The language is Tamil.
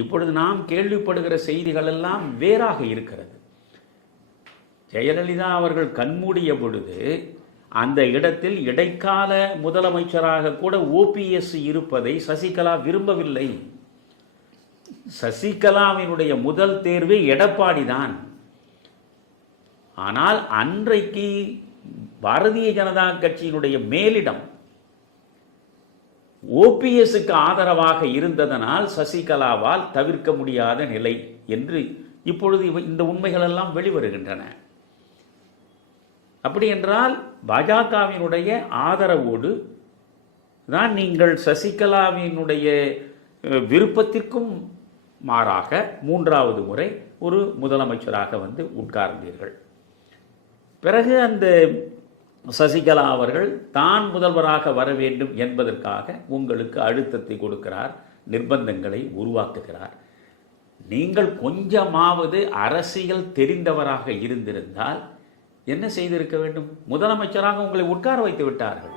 இப்பொழுது நாம் கேள்விப்படுகிற செய்திகள் எல்லாம் வேறாக இருக்கிறது. ஜெயலலிதா அவர்கள் கண்மூடிய பொழுது அந்த இடத்தில் இடைக்கால முதலமைச்சராக கூட ஓபிஎஸ் இருப்பதை சசிகலா விரும்பவில்லை. சசிகலாவினுடைய முதல் தேர்வு எடப்பாடி தான் ஆனால் அன்றைக்கு பாரதிய ஜனதா கட்சியினுடைய மேலிடம் ஓபிஎஸ்க்கு ஆதரவாக இருந்ததனால் சசிகலாவால் தவிர்க்க முடியாத நிலை என்று இப்பொழுது இந்த உண்மைகள் எல்லாம் வெளிவருகின்றன. அப்படி என்றால் பாஜகவினுடைய ஆதரவோடு தான் நீங்கள் சசிகலாவினுடைய விருப்பத்திற்கும் மாறாக மூன்றாவது முறை ஒரு முதலமைச்சராக வந்து உட்கார்ந்தீர்கள். பிறகு அந்த சசிகலா அவர்கள் தான் முதல்வராக வர வேண்டும் என்பதற்காக உங்களுக்கு அழுத்தத்தை கொடுக்கிறார் நிர்பந்தங்களை உருவாக்குகிறார். நீங்கள் கொஞ்சமாவது அரசியல் தெரிந்தவராக இருந்திருந்தால் என்ன செய்திருக்க வேண்டும்? முதலமைச்சராக உங்களை உட்கார வைத்து விட்டார்கள்.